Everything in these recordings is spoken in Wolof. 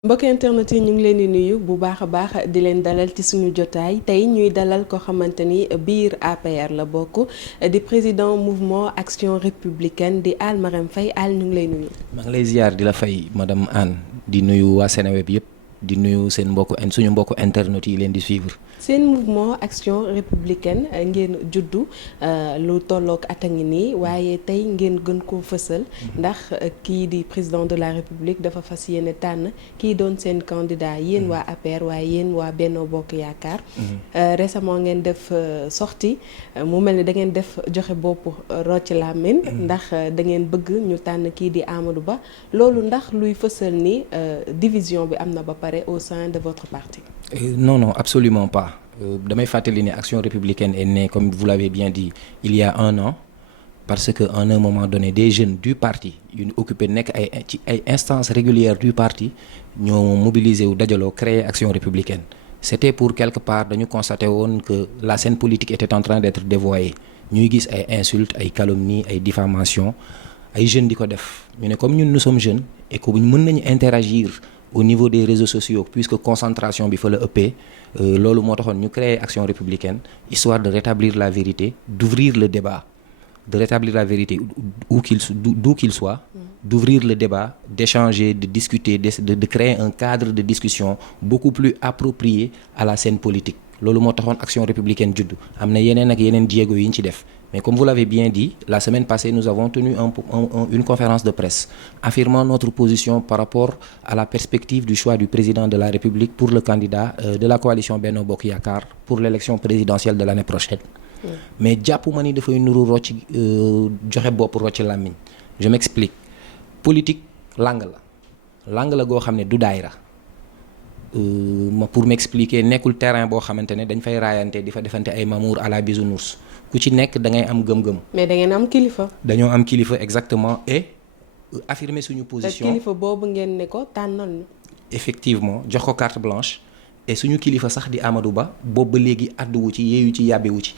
mbokk internet yi ñu ngi leen di nuyu bu baax a baax di leen dalal ci suñu jotaay tey ñuy dalal ko xamante ni biir APR la bokk di président mouvement action républicaine di Aly Marème Faye Aly ñu ngi lay nuyu. maa ngi lay ziar di la fay madame Anne di nuyu waa Seneweb yëpp di nuyu seen suñu mbokku internet yi leen di suivre. seen mouvement action républicaine ngeen juddu lu tollook at a ngi nii waaye tey ngeen gën koo fësal ndax kii di président de la république dafa fas yéene tànn kii doon seen candidat yéen waa APR waaye yéen waa Benno Bokk Yaakaar. Récemment ngeen def sortie mu mel ni da ngeen def joxe bopp rocc làmmiñ ndax da ngeen bëgg ñu tànn kii di Amadou Ba loolu ndax luy fësal ni division bi am na ba pare au sein de votre parti. Non, absolument pas. Damay fàttali ne Action républicaine est née, comme vous l'avez bien dit, il y a un an, parce que en un moment donné des jeunes du parti yu ñu occupé nekk ay instances régulières du parti ñoo mobilisé wu dajaloo créer Action républicaine. C'était pour quelque part dañu constaté woon que la scène politique était en train d'être dévoyée ñuy gis ay insultes ay calomnies ay diffamations ay jeunes di ko def ñu ne comme ñun nous sommes jeunes et que mën nañu interagir au niveau des réseaux sociaux puisque concentration bi fa la ëppee loolu moo taxoon ñu créer Action républicaine histoire de rétablir la vérité d'ouvrir le débat de rétablir la vérité d'où qu'il soit d'ouvrir le débat d'échanger de discuter de créer un cadre de discussion beaucoup plus approprié à la scène politique loolu moo taxoon Action républicaine juddu am na yeneen ak yeneen jéego yi ñu ci def mais comme vous l'avez bien dit la semaine passée nous avons tenu une conférence de presse affirmant notre position par rapport à la perspective du choix du président de la République pour le candidat de la coalition Benno Bokk Yaakaar pour l'élection présidentielle de l'année prochaine. Mais jàpp ma ni dafay nuru rocc joxe bopp rocc làmmiñ je m'explique politique langue la goo xam ne du daayra pour m'expliquer nekkul terrain boo xamante ne dañ fay raayante di fa defante ay mamour à la bisounours ku ci nekk da ngay am gëm-gëm. mais da ngeen am kilifa. dañoo am kilifa exactement et affirmer suñu position. kilifa boobu ngeen ne ko tànnal ñu. effectivement jox ko carte blanche et suñu kilifa sax di Amadou Ba boobu ba léegi àdduwu ci yeeyu ci yàbbewu ci.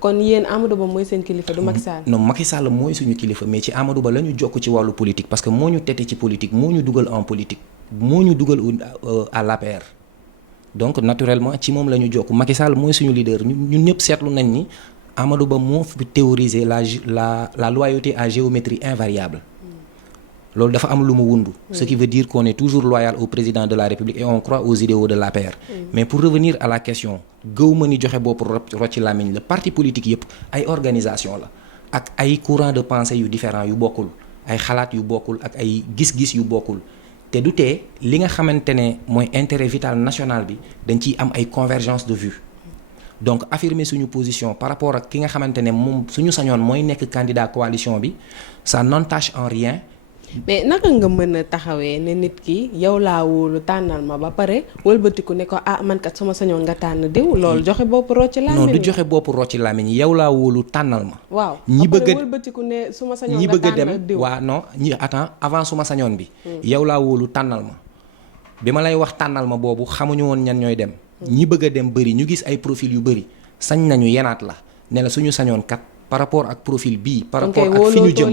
kon yéen Amadou Ba mooy seen kilifa du Macky Sall. non Macky Sall mooy suñu kilifa mais ci Amadou Ba la ñu jokk ci wàllu politique parce que moo ñu tete ci politique moo ñu dugal en politique moo ñu dugal à l'APR donc naturellement ci moom la ñu jokk Macky Sall mooy suñu leader ñun ñëpp seetlu nañ ni. Amadou Ba moo fi théoriser la loyauté à géométrie invariable loolu dafa am lu mu wundu ce qui veut dire qu'on est toujours loyal au président de la République et on croit aux idéaux de l'APR mais pour revenir à la question gëw ma ni joxe bopp rocci làmmiñ la parti politique yëpp ay organisation la ak ay courant de pensée yu différents yu bokkul ay xalaat yu bokkul ak ay gis-gis yu bokkul te du tee li nga xamante ne mooy intérêt vital national bi dañ ciy am ay convergence de vue donc affirmer suñu position par rapport ak ki nga xamante ne moom suñu sañoon mooy nekk candidat coalition bi ça n'entache en rien. mais naka nga mën a taxawee ne nit ki yow laa wóolu tànnal ma ba pare wëlbatiku ne ko man kat sama sañoon nga tànn diw loolu joxe bopp rocci làmmiñ. non du joxe bopp rocci làmmiñ yow laa wóolu tànnal ma. waaw ñi bëgg a wëlbatiku ne suma sañoon ñi nga bëgg a tànnal dem diw. waa non ñi attends avant suma sañoon bi. yow laa wóolu tànnal ma bi ma lay wax tànnal ma boobu xamuñu woon ñan ñooy dem. ñi bëgg a dem bëri ñu gis ay profil yu bëri. sañ nañu yenaat la ne la suñu sañoon kat par rapport ak profil bii par rapport ak fi ñu jëm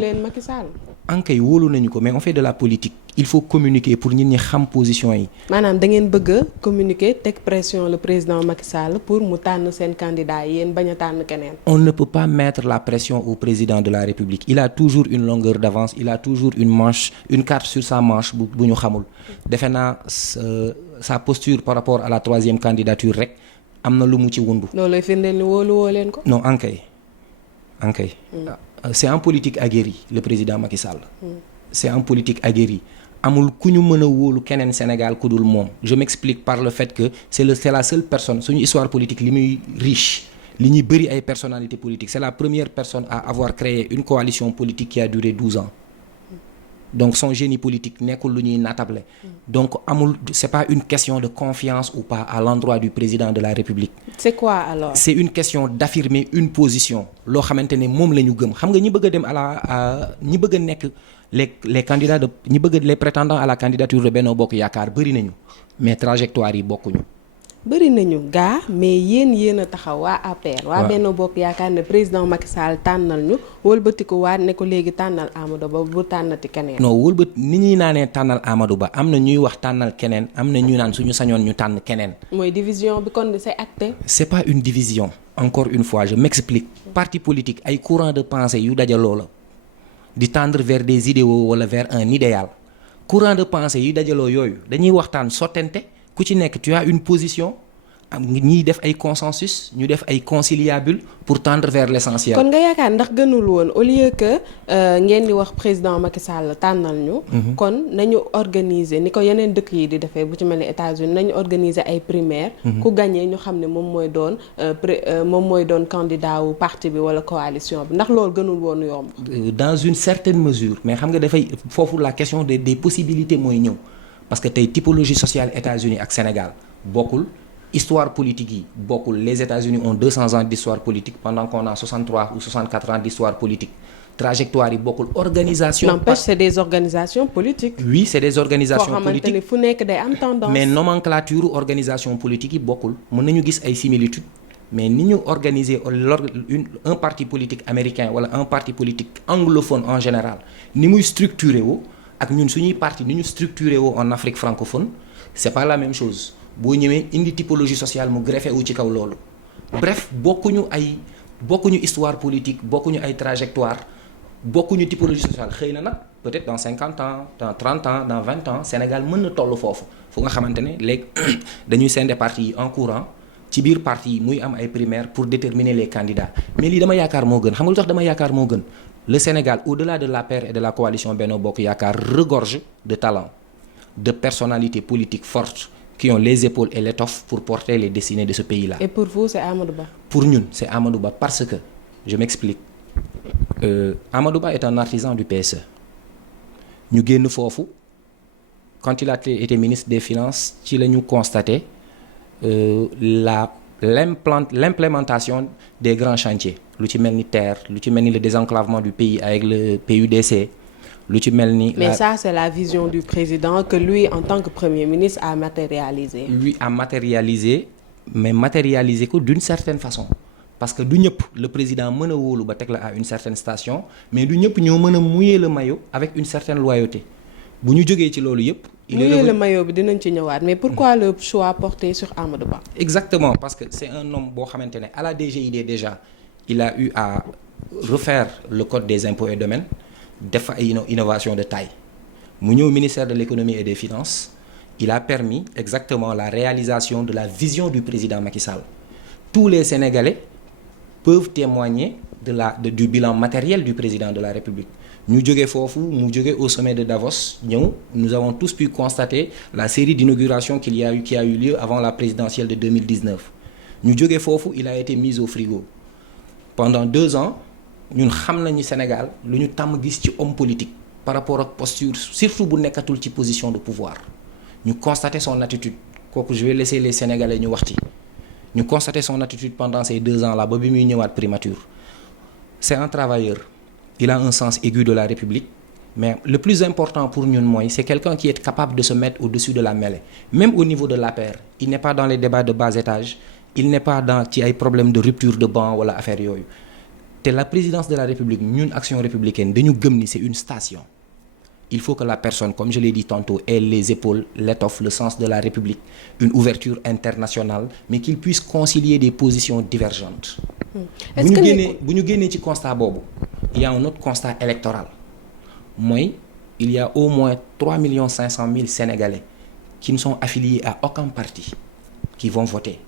ankay wóolu nañu ko mais on fait de la politique il faut communiquer pour nit ñi xam position yi maanaam da ngeen bëgg a communiquer teg pression le président Macky Sall pour mu tànn seen candidat yéen bañ a tànn keneen. on ne peut pas mettre la pression au président de la République il a toujours une longueur d'avance il a toujours une carte sur sa manche bu ñu xamul defe naa sa posture par rapport à la troisième candidature rek am na lu mu ci wundu. loolu lay firndeel ni wóolu woo leen ko. non ankay c'est un politique aguerri le président Macky Sall. C'est un politique aguerri amul ku ñu mën a wóolu keneen Sénégal ku dul moom je m'explique par le fait que c'est la seule personne suñu histoire politique li muy riche li ñuy bëri ay personnalités politiques c'est la première personne à avoir créé une coalition politique qui a duré 12 ans donc son génie politique nekkul lu ñuy natable donc amul c'est pas une question de confiance ou pas à l'endroit du président de la République. C'est quoi alors? C'est une question d'affirmer une position loo xamante ne moom la ñu gëm xam nga ñi bëgg a dem ñi bëgg a nekk les candidats ñi bëgg les prétendants à la candidature de Benno Bokk Yaakaar bëri nañu mais trajectoire yi bokkuñu. bëri nañu gaa mais yéen a taxaw waa APR. waa Benno Bokk Yaakaar ne président Macky Sall tànnal ñu wëlbatiku waat ne ko léegi tànnal Amadou Ba bu tànnati keneen. non wëlbat ni ñuy naanee tànnal Amadou Ba am na ñuy wax tànnal keneen am na ñuy naan suñu sañoon ñu tànn keneen. mooy division bi kon c'est acté. c'est pas une division encore une fois je m'explique. parti politique ay courant de pensée yu dajaloo la di tendre vers des idéaux wala vers un idéal courant de pensée yu dajaloo yooyu dañuy waxtaan sottente ku ci nekk tu as une position am ñiy def ay consensus ñu def ay conciliabules pour tendre vers l'essentiel. kon nga yaakaar ndax gënul woon au lieu que ngeen di wax président Macky Sall tànnal ñu. kon nañu organiser ni ko yeneen dëkk yi di defee bu ci mel ni États-Unis nañu organiser ay primaires. ku gagné ñu xam ne moom mooy doon candidat wu parti bi wala coalition bi ndax loolu gënul woon yomb. dans une certaine mesure mais xam nga dafay foofu la question des possibilités mooy ñëw parce que tey typologie sociale États-Unis ak Sénégal bokkul. Histoire politique yi bokkul les États-Unis ont 200 ans d'histoire politique pendant qu'on a 63 ou 64 ans d'histoire politique trajectoire yi bokkul organisation. n'empêche c'est des organisations politiques. oui c'est des organisations politiques foo xamante ni fu nekk day am tendance. mais nomenclature organisation politique yi bokkul mën nañu gis ay similitudes mais ni ñu organiser un parti politique américain wala un parti politique anglophone en général ni muy structuré wu ak ñun suñuy parti ni ñu structuré wu en Afrique francophone c'est pas la même chose. boo ñëwee indi typologie sociale mu greffé wu ci kaw loolu bref bokkuñu histoire politique bokkuñu ay trajectoire bokkuñu typologie sociale xëy na nag peut-être dans 50 ans dans 30 ans dans 20 ans Sénégal mën na toll foofu fu nga xamante ne léegi dañuy scinder parti yi en courant ci biir parti yi muy am ay primaires pour déterminer les candidats mais lii dama yaakaar moo gën xam nga lu tax dama yaakaar moo gën le Sénégal au-delà de l'APR et de la coalition Benno Bokk Yaakaar regorge de talents de personnalités politiques fortes qui ont les épaules et l'étoffe pour porter les destinées de ce pays-là. Et pour vous, c'est Amadou Ba? Pour ñun, c'est Amadou Ba parce que, je m'explique, Amadou Ba est un artisan du PSE. Ñu génn foofu quand il a été ministre des Finances ci la ñu constaté l'implémentation des grands chantiers lu ci mel ni terre lu ci mel ni le désenclavement du pays avec le PUDC. lu ci mel ni. mais ça c'est la vision du président que lui en tant que premier ministre a matérialisé. lui a matérialisé mais matérialisé ko d'une certaine façon parce que du ñëpp le président mën a wóolu ba teg la à une certaine station mais du ñëpp ñoo mën a mouiller le maillot avec une certaine loyauté bu ñu jógee ci loolu yëpp. mouiller le maillot bi dinañ ci ñëwaat mais pourquoi le choix porté sur Amadou Ba. exactement parce que c'est un homme boo xamante ne à la DGID déjà il a eu à refaire le code des impôts et domaines. def ay innovation de taille mu ñëw ministère de l'économie et des finances il a permis exactement la réalisation de la vision du président Macky Sall tous les Sénégalais peuvent témoigner du bilan matériel du président de la République ñu jógee foofu mu jógee au sommet de Davos ñëw nous avons tous pu constater la série d'inaugurations qui a eu lieu avant la présidentielle de 2019 ñu jógee foofu il a été mis au frigo pendant 2 ans ñun xam nañu Sénégal lu ñu tàmm gis ci homme politique par rapport ak posture surtout bu nekkatul ci position de pouvoir ñu constater son attitude kooku je vais laisser les Sénégalais ñu wax ci ñu constater son attitude pendant ces 2 ans là ba bi muy ñëwaat primature c'est un travailleur il a un sens aigu de la République mais le plus important pour ñun mooy c'est quelqu'un qui est capable de se mettre au-dessus de la mêlée même au niveau de l'APR il n'est pas dans les débats de bas étage il n'est pas dans ci ay problèmes de rupture de banc wala affaire yooyu te la présidence de la République ñun Action républicaine dañu gëm ni c'est une station il faut que la personne comme je l'ai dit tantôt ait les épaules l'étoffe le sens de la République une ouverture internationale mais qu'il puisse concilier des positions divergentes bu ñu génnee ci constat boobu il y a un autre constat électoral mooy il y a au moins 3,5 millions Sénégalais qui ne sont affiliés à aucun parti qui vont voter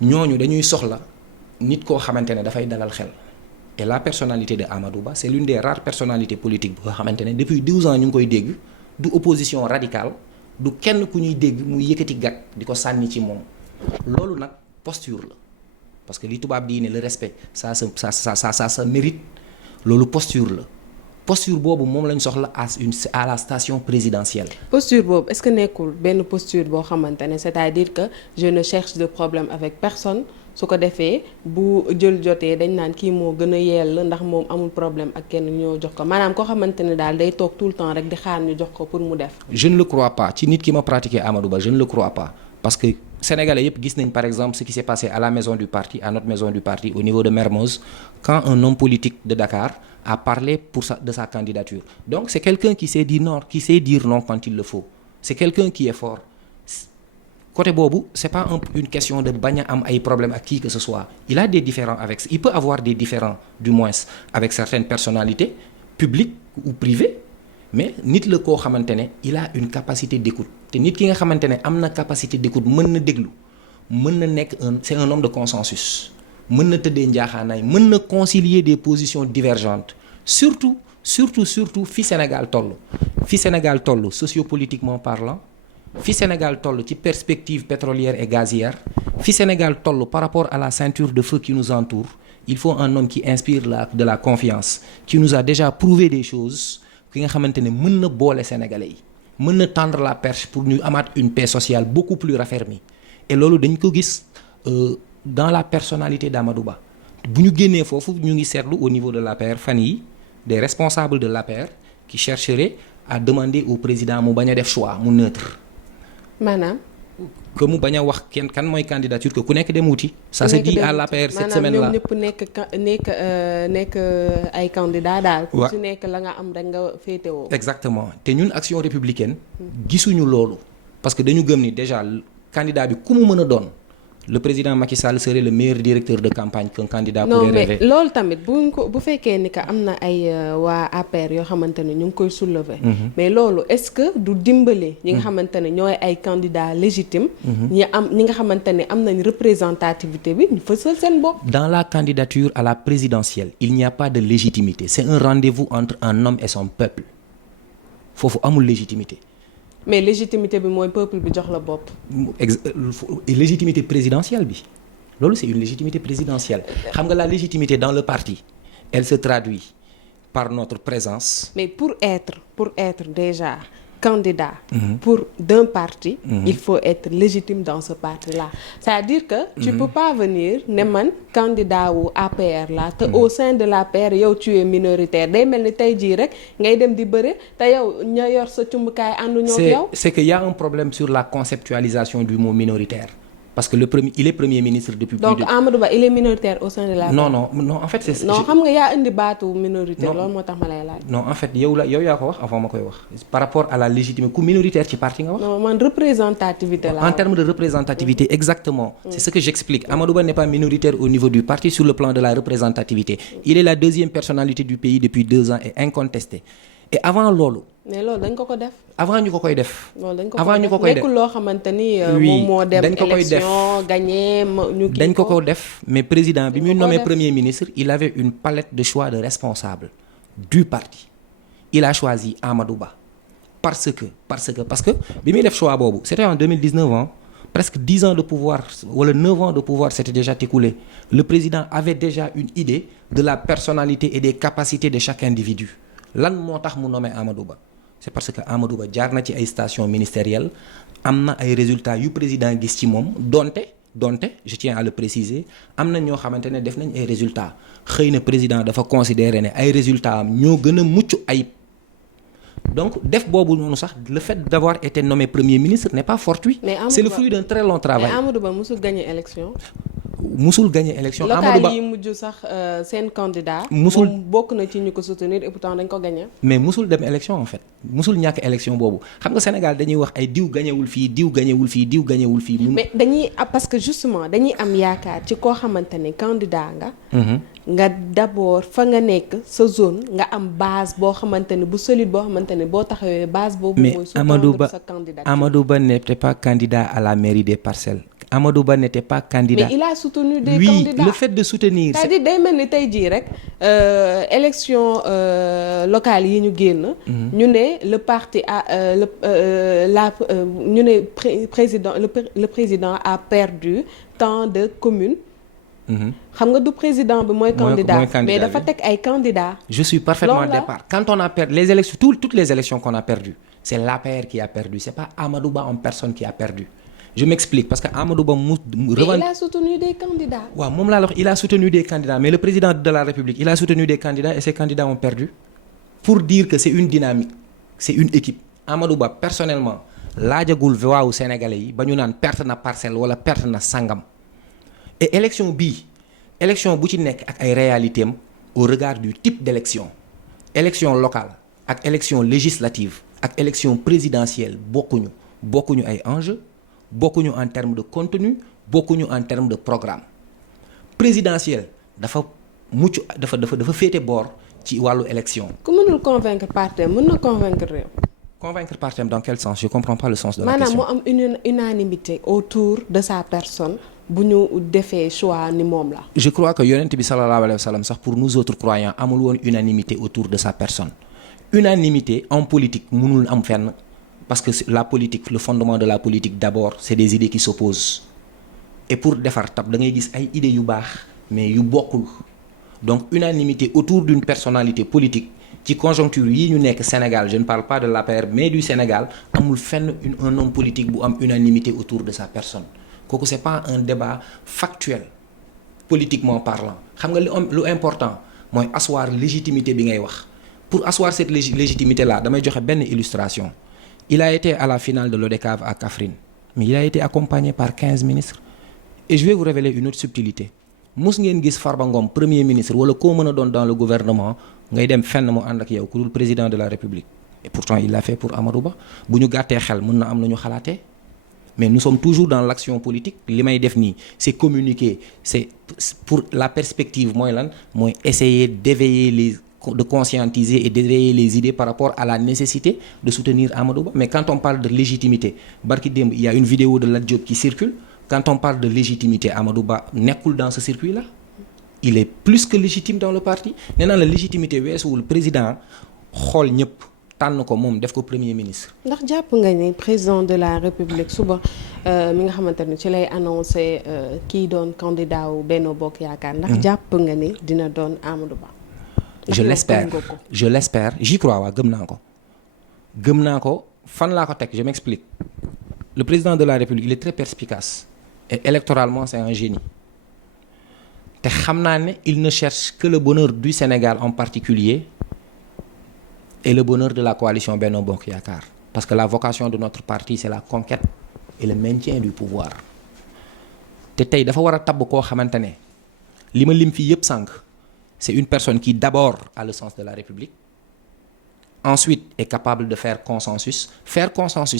ñooñu dañuy soxla nit koo xamante ne dafay dalal xel et la personnalité de Amadou Ba c'est l'une des rares personnalités politiques boo xamante ne depuis 12 ans ñu ngi koy dégg du opposition radicale du kenn ku ñuy dégg muy yëkkati gat di ko sànni ci moom loolu nag posture la parce que li tubaab di ne le respect ça se mérite loolu posture la posture boobu moom lañ soxla à la station présidentielle. posture boobu est-ce que nekkul benn posture boo xamante ne c'est-à-dire que je ne cherche de problème avec personne. su ko defee bu jël jotee dañ naan kii moo gën a yell ndax moom amul problème ak kenn ñoo jox ko maanaam koo xamante ne daal day toog tout le temps rek di xaar ñu jox ko pour mu def. je ne le crois pas ci nit ki ma pratiqué Amadou Ba je ne le crois pas parce que Sénégalais yëpp gis nañ par exemple ce qui s'est passé à la maison du parti, à notre maison du parti au niveau de Mermoz, quand un homme politique de Dakar a parlé de sa candidature. Donc c'est quelqu'un qui sait dire non quand il le faut. C'est quelqu'un qui est fort. Côté boobu c'est pas une question de bañ a am ay problème ak qui que ce soit. Il peut avoir des différends du moins avec certaines personnalités publiques ou privées, mais nit la koo xamante ne il a une capacité d'écoute te nit ki nga xamante ne am na capacité d'écoute mën na déglu, mën na nekk c'est un homme de consensus, mën na tëddee njaaxaanaay, mën na concilier des positions divergentes, surtout fi Sénégal toll sociopolitiquement parlant, fi Sénégal toll ci perspective pétrolière et gazière, fi Sénégal toll par rapport à la ceinture de feu qui nous entoure. Il faut un homme qui inspire de la confiance, qui nous a déjà prouvé des choses, ki nga xamante ne mën na boole Sénégalais yi, mën na tendre la perche pour ñu amaat une paix sociale beaucoup plus raffermie. Et loolu dañ ko gis dans la personnalité d'Amadou Ba. Bu ñu génnee foofu ñu ngi seetlu au niveau de l'APR fan yi des responsables de l'APR qui chercheraient à demander au président mu bañ a def choix, mu neutre. maanaam. que mu bañ a wax kan mooy candidature que ku nekk dem wuti. ça se dit à l'APR cette semaine là. maanaam ñoom ñëpp nekk ay candidats daal. ku ci nekk la nga am rek nga féetewoo. exactement te ñun Action républicaine. gisuñu loolu. parce que dañu gëm ni déjà candidat bi ku mu mën a doon. le président Macky Sall serait le meilleur directeur de campagne qu'un candidat pourrait rêver. non mais loolu tamit bu fekkee ni que am na ay waa APR yoo xamante ne ñu ngi koy soulever. mais loolu est-ce que du dimbali. ñi nga xamante ne ñooy ay candidats légitimes. ñi nga xamante ne am nañ représentativité bi ñu fësal seen bopp. dans la candidature à la présidentielle il n'y a pas de légitimité c'est un rendez-vous entre un homme et son peuple foofu amul légitimité. mais légitimité bi mooy peuple bi jox la bopp. légitimité présidentielle bi loolu c'est une légitimité présidentielle xam nga la légitimité dans le parti elle se traduit par notre présence. mais pour être déjà candidat pour d'un parti il faut être légitime dans ce parti-là c'est-à-dire que tu peux pas venir ne man candidat wu APR là te au sein de l'APR yow tu es minoritaire day mel ni tey jii rek ngay dem di bëre te yow ña yor sa cumbukaay ànduñoo ak yow. c'est que y a un problème sur la conceptualisation du mot minoritaire. parce que il est premier ministre depuis plus de... donc Amadou Ba il est minoritaire au sein de la... non en fait c'est... non xam nga yaa indi baatu minoritaire loolu moo tax ma lay laaj. non en fait yow yaa ko wax avant ma koy wax par rapport à la légitimité ku minoritaire ci parti nga wax. non man représentativité la en termes de représentativité exactement. c'est ce que j'explique. Amadou Ba n'est pas minoritaire au niveau du parti sur le plan de la représentativité. il est la deuxième personnalité du pays depuis 2 ans et incontesté. et avant loolu. mais loolu dañ ko def. avant ñu ko koy def. avant ñu ko koy def nekkul loo xamante ni. moom moo dem élection gagné ñu kii dañ ko def mais président bi muy nommé premier ministre il avait une palette de choix de responsables du parti. il a choisi Amadou Ba parce que bi muy def choix boobu c'était en 2019 ans presque 10 ans de pouvoir wala 9 ans de pouvoir s'était déjà écoulé. le président avait déjà une idée de la personnalité et des capacités de chaque individu. lan moo tax mu nommé Amadou Ba c'est parce que Amadou Ba jaar na ci ay stations ministérielles am na ay résultats yu président gis ci moom donte je tiens à le préciser am na ñoo xamante ne def nañ ay résultats xëy na président dafa considérer ne ay résultats am ñoo gën a mucc ayib donc def boobu noonu sax le fait d'avoir été nommé premier ministre n'est pas fortuit. c'est le fruit d'un très long travail. mais Amadou Ba musul gagner élection. musul gagner élection. Amadou Ba local yi mujj sax seen candidat. musul moom bokk na ci ñu ko soutenir et pourtant dañ ko gagner. mais musul dem élection en fait musul ñàkk élection boobu xam nga Sénégal dañuy wax ay diw gañewul fii diw gañewul fii diw gañewul fii. mais dañuy parce que justement dañuy am yaakaar ci koo xamante ne candidat nga. nga d'abord fa nga nekk sa zone nga am base boo xamante ne bu solide boo xamante ne boo taxawee base boobu. mooy sous-tendre sa candidature. mais Amadou Ba n'était pas candidat à la mairie des Parcelles. Amadou Ba n'était pas candidat. mais il a soutenu des oui, candidats. le fait de soutenir. c'est-à-dire day mel ni tey jii rek élection locale yi ñu génn. ñu ne le parti a ñu ne président le président a perdu tant de communes. xam nga du président bi mooy candidat mais dafa teg ay candidats. je suis parfaitement d'accord quand on a perdu les élections toutes les élections qu'on a perdues c'est l'APR qui a perdu c'est pas Amadou Ba en personne qui a perdu. je m'explique parce que Amadou Ba mais il a soutenu des candidats. waaw moom laa la wax il a soutenu des candidats mais le président de la République il a soutenu des candidats et ces candidats ont perdu. pour dire que c'est une dynamique c'est une équipe Amadou Ba personnellement laajagul waawu sénégalais yi ba ñu naan perte na parcelle wala perte na sangam et élection bii élection bu ci nekk ak ay réalités am au regard du type d'élection élection locale ak élection législative ak élection présidentielle bokkuñu ay enjeux bokkuñu en termes de contenu bokkuñu en termes de programme présidentielle dafa féete boor ci wàllu élection. ku mënul convaincre parti mën na convaincre réew. Convaincre parti dans quel sens? Je comprends pas le sens de la question. maanaam mu am une unanimité autour de sa personne bu ñu defee choix ni moom la. Je crois que yonent bi sallallahu alayhi wa sallam sax pour nous autres croyants amul woon unanimité autour de sa personne. Unanimité en politique mënul am fenn parce que la politique le fondement de la politique d'abord c'est des idées qui s'opposent et pour defar tab da ngay gis ay idées yu baax mais yu bokkul donc unanimité autour d'une personnalité politique ci conjoncture yi ñu nekk Sénégal je ne parle pas de l'APR mais du Sénégal amul fenn un homme politique bu am unanimité autour de sa personne kooku c'est pas un débat factuel politiquement parlant xam nga lu important mooy asseoir légitimité bi ngay wax pour asseoir cette légitimité là damay joxe benn illustration il a été à la finale de l'ODCAV à Kaffrine mais il a été accompagné par 15 ministres et je vais vous révéler une autre subtilité mus ngeen gis Farba Ngom premier ministre wala koo mën a doon dans le gouvernement ngay dem fenn mu ànd ak yow ku dul président de la République et pourtant il l'a fait pour Amadou Ba bu ñu gàttee xel mën na am na ñu xalaatee mais nous sommes toujours dans l'action politique li may def nii c'est communiquer c'est pour la perspective mooy lan mooy essayer de conscientiser et d'éveiller les idées par rapport à la nécessité de soutenir Amadou Ba mais quand on parle de légitimité barki démb il y a une vidéo de Lat Diop qui circule quand on parle de légitimité Amadou Ba nekkul dans ce circuit-là il est plus que légitime dans le parti nee naa la légitimité weesuwul président xool ñëpp tànn ko moom def ko premier ministre. ndax jàpp nga ni président de la République suba mi nga xamante ni ci lay annoncé kii doon candidat wu Benno Bokk Yaakaar. ndax jàpp nga ni dina doon Amadou Ba. je l'espère j'y crois waa gëm naa ko fan laa ko teg je m'explique le président de la République il est très perspicace et électoralement c'est un génie te xam naa ne il ne cherche que le bonheur du Sénégal en particulier et le bonheur de la coalition Benno Bokk Yaakaar parce que la vocation de notre parti c'est la conquête et le maintien du pouvoir te tey dafa war a tabb koo xamante ne li ma lim fii yëpp sànq c'est une personne qui d'abord a le sens de la République ensuite est capable de faire consensus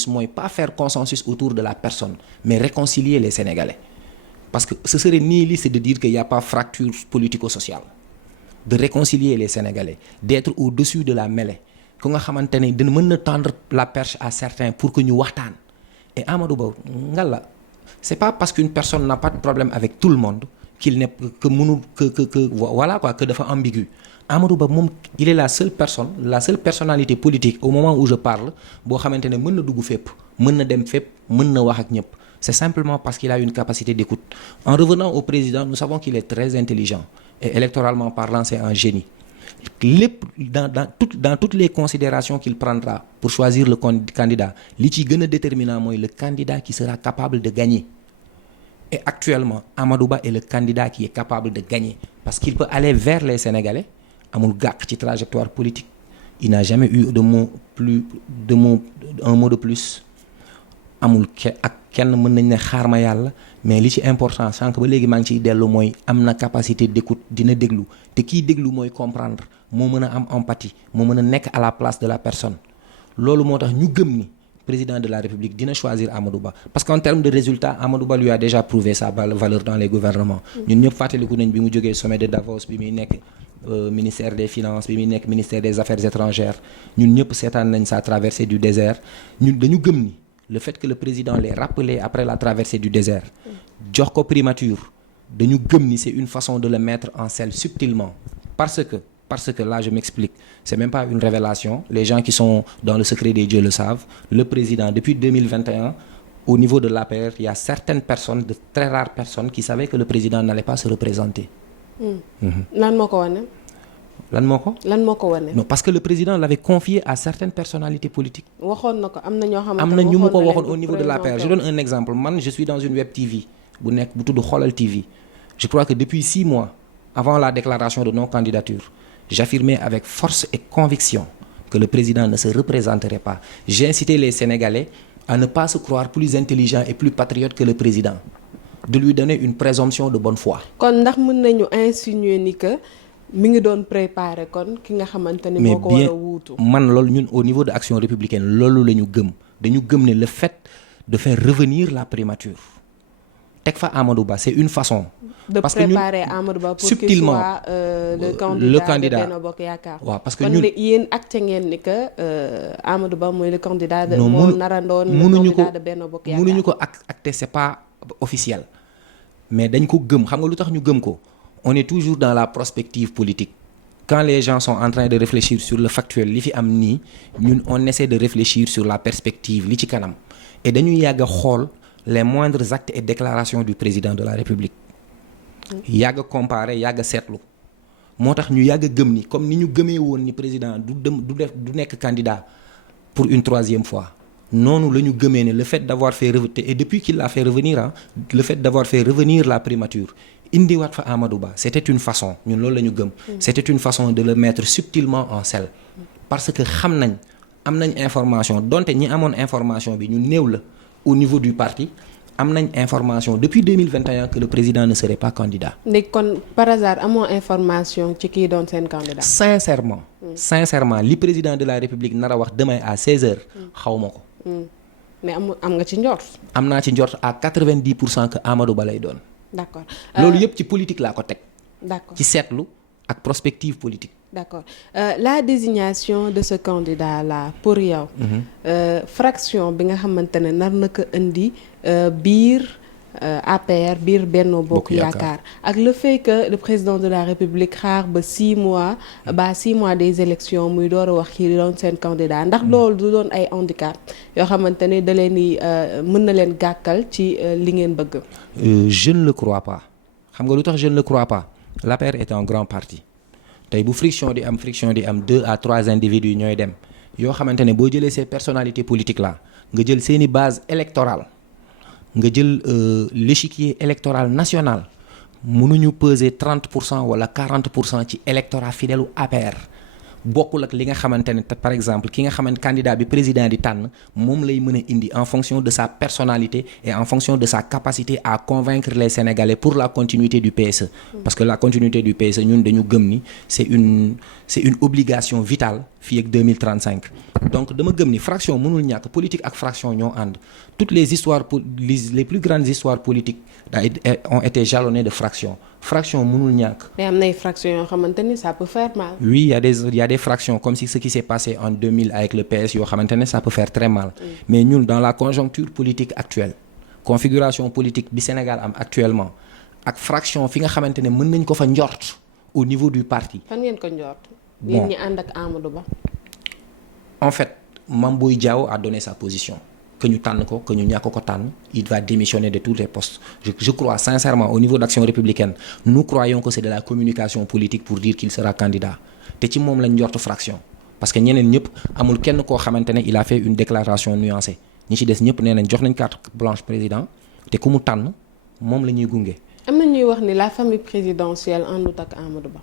mooy pas faire consensus autour de la personne mais réconcilier les Sénégalais parce que ce serait nihiliste de dire qu'il n'y a pas fracture politico-sociale de réconcilier les Sénégalais d'être au-dessus de la mêlée ku nga xamante ne dina mën na tendre la perche à certains pour que ñu waxtaan et Amadou Ba ngalla c'est pas parce qu'une personne n'a pas de problème avec tout le monde qu'il n'est que mënul que voilà quoi que dafa ambigu Amadou Ba moom il est la seule personnalité politique au moment où je parle boo xamante ne mën na dugg fépp mën na dem fépp mën na wax ak ñëpp c'est simplement parce qu'il a une capacité d'écoute en revenant au président nous savons qu'il est très intelligent et électoralement parlant c'est un génie lépp dans toutes les considérations qu'il prendra pour choisir le candidat li ci gën a déterminant mooy le candidat qui sera capable de gagner et actuellement Amadou Ba est le candidat qui est capable de gagner parce qu'il peut aller vers les Sénégalais amul gàq ci trajectoire politique il n'a jamais eu un mot de plus amul kenn mën nañ ne xaar ma yàlla mais li ci important sànq ba léegi maa ngi ciy dellu mooy am na capacité d'écoute dina déglu te kiy déglu mooy comprendre moo mën a am empathie moo mën a nekk à la place de la personne loolu moo tax ñu gëm ni président de la République dina choisir Amadou Ba parce qu'en termes de résultats Amadou Ba lui a déjà prouvé sa valeur dans les gouvernements ñun ñëpp fàttaliku nañ bi mu jógee sommet de Davos bi muy nekk ministère des finances bi muy nekk ministère des affaires étrangères ñun ñëpp seetaan nañ sa traversée du désert ñun dañu gëm ni le fait que le président l'ait rappelé après la traversée du désert jox ko primature dañu gëm ni c'est une façon de le mettre en selle subtilement parce que là je m'explique c'est même pas une révélation les gens qui sont dans le secret des dieux le savent le président depuis 2021 au niveau de l'APR il y a certaines personnes de très rares personnes qui savaient que le président n'allait pas se représenter lan moo ko wane non parce que le président l'avait confié à certaines personnalités politiques waxoon na ko am na ñoo xamante am na ñu mu ko waxoon au niveau de l'APR je donne un exemple man je suis dans une web TV bu tudd Xoolal TV je crois que depuis 6 mois avant la déclaration de non-candidature j'affirmais avec force et conviction que le président ne se représenterait pas. J'ai incité les Sénégalais à ne pas se croire plus intelligent et plus patriote que le président, de lui donner une présomption de bonne foi. kon ndax mën nañu insinuer ni que mi ngi doon préparer kon ki nga xamante ni moo ko war a wuutu. man loolu ñun au niveau de Action républicaine loolu la ñu gëm dañu gëm ne le fait de faire revenir la primature teg fa Amadou Ba c'est une façon. de parce préparer que ñun Amadou Ba pour subtilement qu'il soit le candidat de Benno Bokk Yaakaar. waaw parce que kon ñun yéen acte ngeen ni que Amadou Ba mooy le candidat de. non moo narandoon le candidat de Benno Bokk Yaakaar. mënuñu ko acté c'est pas officiel mais dañ ko gëm xam nga lu tax ñu gëm ko on est toujours dans la prospective politique. Quand les gens sont en train de réfléchir sur le factuel li fi am nii ñun on essaie de réfléchir sur la perspective li ci kanam et dañuy yàgg a xool les moindres actes et déclarations du président de la République yàgg a comparer yàgg a seetlu moo tax ñu yàgg a gëm ni comme ni ñu gëmee woon ni président du nekk candidat pour une troisième fois noonu la ñu gëmee ne le fait d'avoir fait et depuis qu'il l'a fait revenir le fait d'avoir fait revenir la primature indiwaat fa Amadou Ba c'était une façon ñun loolu la ñu gëm c'était une façon de le mettre subtilement en selle parce que xam nañ am nañ information donte ñi amoon information bi ñu néew la au niveau du parti am nañ information depuis 2021 que le président ne serait pas candidat. léegi kon par hasard amoo information ci kii doon seen candidat. sincèrement li président de la République nar a wax demain à 16h xaw ma ko. mais am nga ci njort. am naa ci njort à 90% que Amadou Ba lay doon. d'accord loolu yëpp ci politique laa ko teg. d'accord ci seetlu ak prospective politique. d'accord la désignation de ce candidat là pour yow. fraction bi nga xamante ne nar na ko indi biir APR biir Benno Bokk Yaakaar ak le fait que le président de la République xaar ba 6 mois des élections muy door a wax kii doon seen candidat ndax loolu du doon ay handicap yoo xamante ne da leen di mën na leen gàkkal ci li ngeen bëgg. Je ne le crois pas xam nga lu tax je ne le crois pas l'APR est un grand parti tey bu friction di am 2 à 3 individus ñooy dem yoo xamante ne boo jëlee ces personnalités politiques là nga jël seeni base électorale nga jël l'échiquier électoral national mënuñu peser 30% wala 40% ci électorat fidèle u APR bokkul ak li nga xamante ne par exemple ki nga xamante candidat bi président di tànn moom lay mën a indi en fonction de sa personnalité et en fonction de sa capacité à convaincre les Sénégalais pour la continuité du PSE. Parce que la continuité du PSE ñun dañu gëm ni c'est une obligation vitale fii ak 2035. donc dama gëm ni fraction mënul ñàkk politique ak fraction ñoo ànd toutes les histoires les plus grandes histoires politiques ont été jalonnées de fractions. fraction mënul ñàkk. mais am nay fractions yoo xamante ni ça peut faire mal. oui il y a des fractions comme si ce qui s'est passé en 2000 avec le PS yoo xamante ne ça peut faire très mal. mais ñun dans la conjoncture politique actuelle configuration politique bi Sénégal am actuellement ak fraction fi nga xamante ne mën nañ ko fa njort au niveau du parti. fan ngeen ko njort. yéen ñi ànd ak Amadou Ba. en fait Mame Boye Diao a donné sa position. que ñu tànn ko que ñu ñàkk ko tànn il va démissionner de tous les postes je crois sincèrement au niveau d'Action républicaine nous croyons que c'est de la communication politique pour dire qu'il sera candidat te ci moom lañ njortu fraction parce que ñeneen ñëpp amul kenn koo xamante ne il a fait une déclaration nuancée ñi ci des ñëpp nee nañ jox nañ carte blanche président te ku mu tànn moom la ñuy gunge. am na ñuy wax ni la famille présidentielle àndut ak Amadou Ba.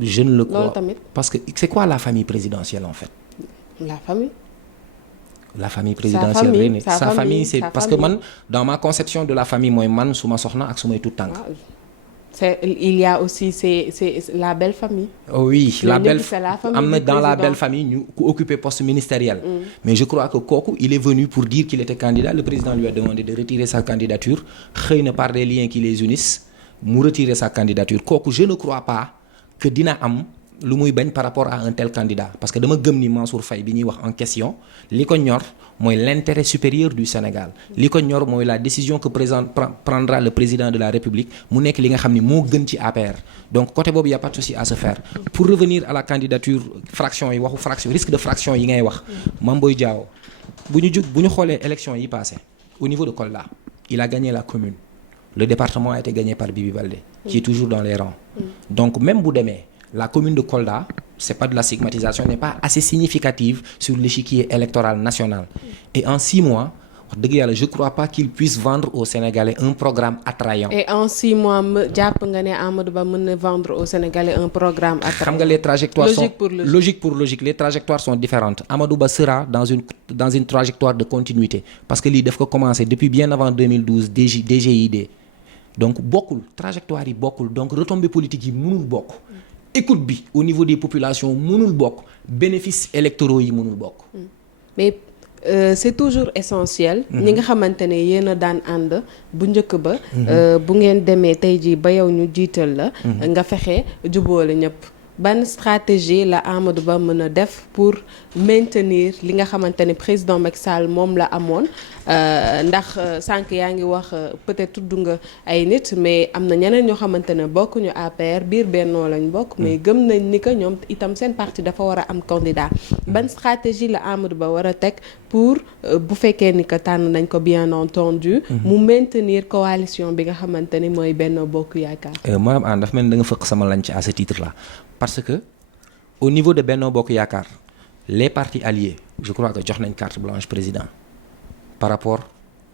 je ne le crois loolu tamit parce que c'est quoi la famille présidentielle en fait. la famille présidentielle sa famille c'est parce que man dans ma conception de la famille mooy man suma soxna ak sumay tout tànk. il y a aussi c'est la belle famille. oui la belle am na dans la belle famille ñu ku occuper poste ministériel. mais je crois que kooku il est venu pour dire qu'il était candidat le président lui a demandé de retirer sa candidature xëy na par des liens qui les unissent mu retirer sa candidature kooku je ne crois pas que dina am lu muy bañ par rapport à un tel candidat parce que dama gëm ni Mansour Faye bi ñuy wax en question li ko ñor mooy l'intérêt supérieur du Sénégal li ko ñor mooy la décision que prendra le président de la République mu nekk li nga xam ni moo gën ci APR donc côté boobu y a pas de souci à se faire pour revenir à la candidature fraction yi waxu fraction risque de fraction yi ngay wax Mame Boye Diao bu ñu xoolee élection yi passé au niveau de Kolda il a gagné la commune le département a été gagné par Bibi Baldé qui est toujours dans les rangs donc même bu demee la commune de Kolda c'est pas de la stigmatisation n'est pas assez significative sur l'échiquier électoral national et en 6 mois wax dëgg yàlla je crois pas qu'il puisse vendre aux Sénégalais un programme attrayant. Et en 6 mois jàpp nga ne Amadou Ba mën na vendre aux Sénégalais un programme attrayant. xam nga les trajectoires logique sont logique les trajectoires sont différentes. Amadou Ba sera dans une trajectoire de continuité parce que lii daf ko commencé depuis bien avant 2012 DGID donc bokkul trajectoire yi bokkul donc retombées politiques yi mënul bokk. écoute bi au niveau des populations mënul bokk bénéfices électoraux yi mënul bokk. mais c'est toujours essentiel. ñi nga xamante ne yéen a daan ànd bu njëkk ba. bu ngeen demee tey jii ba yow ñu jiital la. nga fexe jubóole ñëpp. ban stratégie la Amadou Ba mën a def pour maintenir li nga xamante ne président Macky Sall moom la amoon ndax sànq yaa ngi wax peut-être tudd nga ay nit mais am na ñeneen ñoo xamante ne bokkuñu APR biir Bennoo lañ bokk mais gëm nañ ni que ñoom itam seen parti dafa war a am candidat ban stratégie la Amadou Ba war a teg pour bu fekkee ni que tànn nañ ko bien entendu mu maintenir coalition bi nga xamante ni mooy Benno Bokk Yaakaar. madame Anne dafa mel ni da nga fëkk sama lanc à ce titre là. Parce que au niveau de Benno Bokk Yaakaar les partis alliés je crois que jox nañ carte blanche président par rapport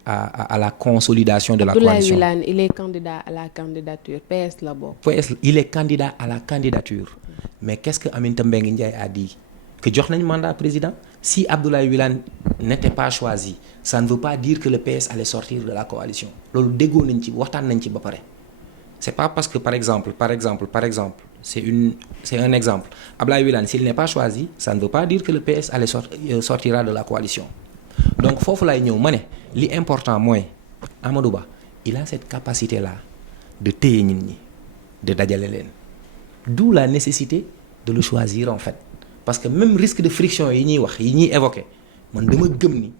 à la consolidation de la coalition. Abdoulaye Wilane il est candidat à la candidature PS la bokk. PS il est candidat à la candidature mais qu'est-ce que Aminata Mbengue Ndiaye a dit que jox nañ mandat président si Abdoulaye Wilane n'était pas choisi ça ne veut pas dire que le PS allait sortir de la coalition loolu déggoo nañ ci waxtaan nañ ci ba pare. C'est pas parce que par exemple c'est un exemple Abdoulaye Wilane s'il n'est pas choisi ça ne veut pas dire que le PS sortira de la coalition donc foofu lay ñëw ma ne li important mooy Amadou Ba il a cette capacité là de téye nit ñi de dajale leen d'où la nécessité de le choisir en fait parce que même risque de friction yi ñuy wax yi ñuy évoquer man dama gëm ni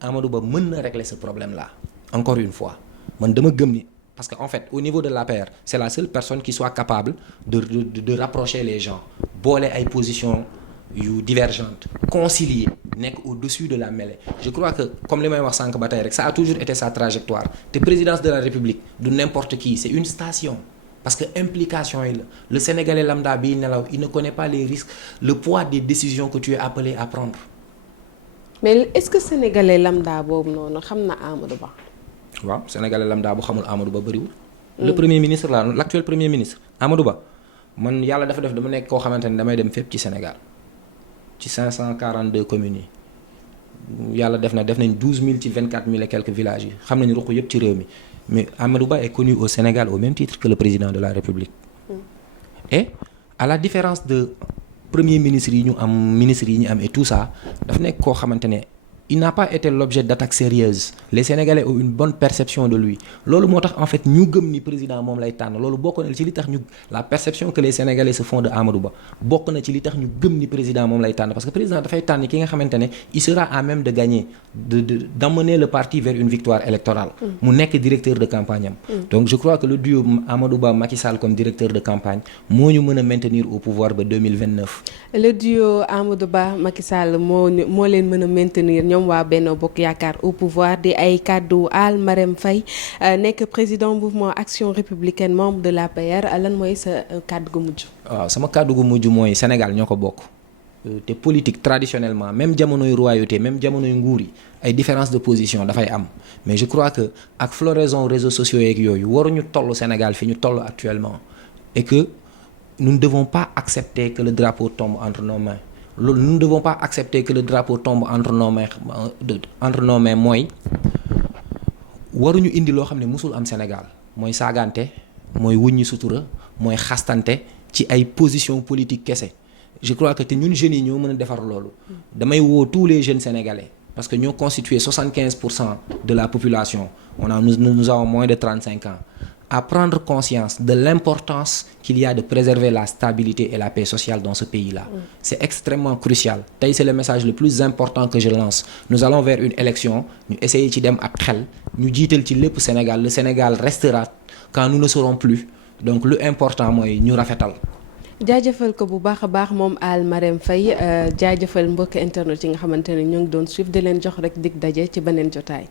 Amadou Ba mën na régler ce problème là encore une fois man dama gëm ni parce que en fait au niveau de l'APR c'est la seule personne qui soit capable de rapprocher les gens boole ay positions yu divergentes concilier nekk au-dessus de la mêlée je crois que comme li may wax sànq ba tey rek ça a toujours été sa trajectoire te présidence de la République du n'importe qui c'est une station parce que implication yi la le Sénégalais lambda bi nelaw il ne connaît pas les risques le poids des décisions que tu es appelé à prendre. mais est-ce que Sénégalais lambda boobu noonu xam na Amadou Ba. waaw Sénégalais lambda bu xamul Amadou Ba bëriwul. le premier ministre là l'actuel premier ministre Amadou Ba man yàlla dafa def dama nekk koo xamante ne damay dem fépp ci Sénégal ci 542 communes yi yàlla def nañ 12000 ci 24000 et quelques villages yi xam nañu ruq yëpp ci réew mi mais Amadou Ba est connu au Sénégal au même titre que le président de la République. et à la différence de premier ministre yi ñu am ministre yi ñu am et tout ça dafa nekk koo xamante ne. il n'a pas été l'objet d'attaques sérieuses les Sénégalais ont une bonne perception de lui loolu moo tax en fait ñu gëm ni président moom lay tànn loolu bokk na ci li tax ñu la perception que les Sénégalais se font de Amadou Ba bokk na ci li tax ñu gëm ni président moom lay tànn parce que président dafay tànn ki nga xamante ne il sera à même de gagner d'emmener le parti vers une victoire électorale mu nekk directeur de campagne am donc je crois que le duo Amadou Ba Macky Sall comme directeur de campagne moo ñu mën a maintenir au pouvoir ba 2029 le duo Amadou Ba Macky Sall moo leen mën a maintenir ñoom waa Benno Bokk Yaakaar au pouvoir di ay kàddu Al Marème Faye nekk président mouvement Action Républicaine membre de l'APR lan mooy sa kàddu gu mujj. waaw sama kàddu gu mujj mooy Sénégal ñoo ko bokk te politique traditionnellement même jamonoy royauté même jamonoy nguur yi ay différence de position dafay am mais je crois que ak floraison réseaux sociaux yeeg yooyu waruñu toll Sénégal fi ñu toll actuellement et que nous ne devons pas accepter que le drapeau tombe entre nos mains. loolu nous ne devons pas accepter que le drapeau tombe entre nos mains mooy waruñu indi loo xam ne musul am Sénégal mooy saagante mooy wuññi sutura mooy xastante ci ay position politique kese je crois que te ñun jeunes yi ñoo mën a defar loolu damay woo tous les jeunes sénégalais parce que ñoo constitué 75% de la population nous avons moins de 35 ans à prendre conscience de l'importance qu'il y a de préserver la stabilité et la paix sociale dans ce pays-là. C'est extrêmement crucial. Tey c'est le message le plus important que je lance. Nous allons vers une élection, ñu essayer ci dem ak xel, ñu jiital ci lépp Sénégal. Le Sénégal restera quand nous ne serons plus. Donc lu important mooy ñu rafetal. jaajëfal ko bu baax a baax moom Al Marème Faye jaajëfal mbokk internet yi nga xamante ne ñoo ngi doon suivre di leen jox rek dig daje ci beneen jotaay.